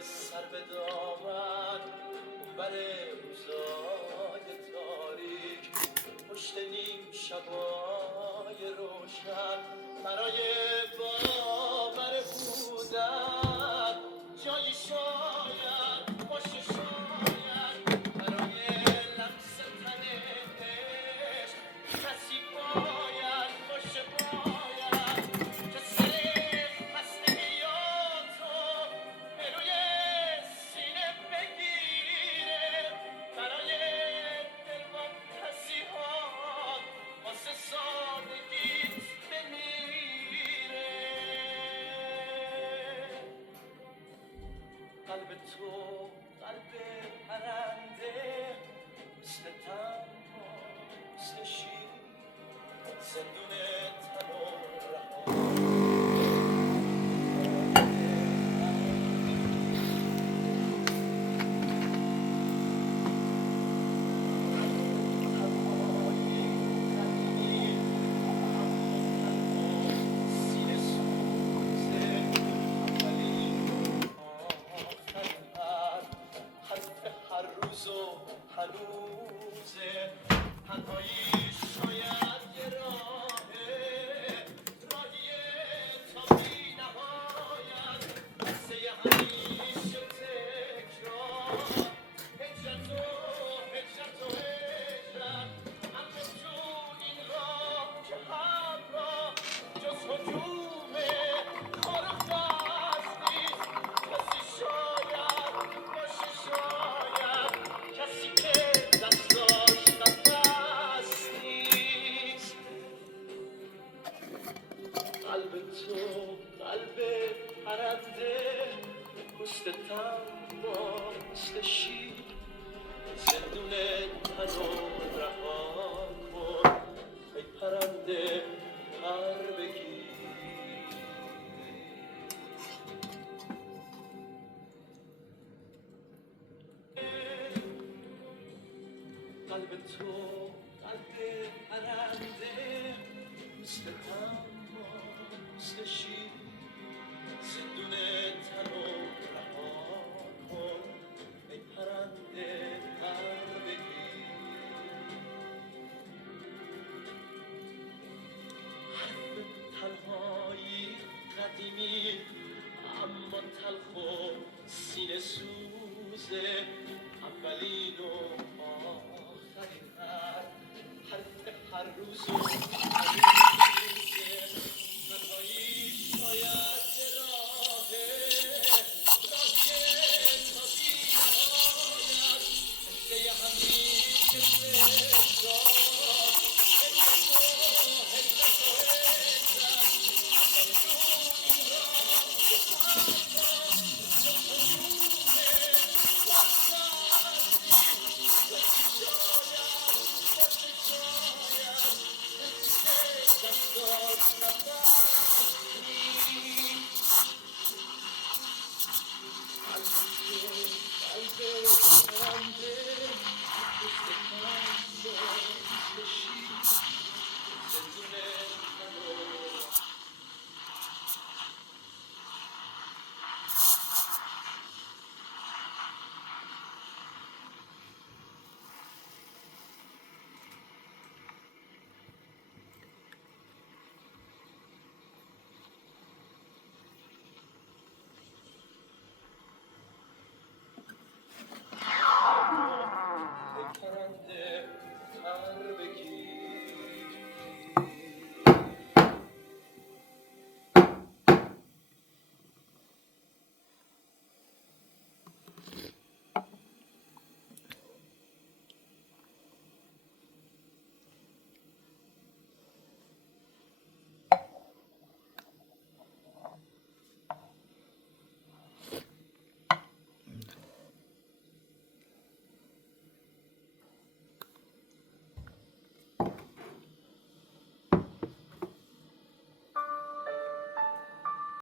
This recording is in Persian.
سر به دامن بر روزای تاریک، پشت نیم شبای روشن برای باور بودن جایی شاید باشه، شاید برای لمس تن عشق کسی باید باشه، باید که سر خستگیاتو به روی سینه بگیره، برای دلوان کسی ها واسه سادگیت بمیره. قلب تو قلب پرنده، مثل تنها مثل شیر، زندون تن و رها. هر روز و هنوزه تنهایی شاید یه راهه، راهیه تا بی نهایت، قصه همیشه تکرار، هجرت و هجرت و هجرت. اما تو این راه که همراه جز هجوم خار و خس نیست، کسی شاید باشه، شاید کسی که دستاش نفس نیست. قلب تو قلب پرنده، پشت تنها مثل شیر، زندون تن و رها کن ای پرنده پر بگیر. قلب تو قلب پرنده، مثل تنها مثل شیر، زندون تن و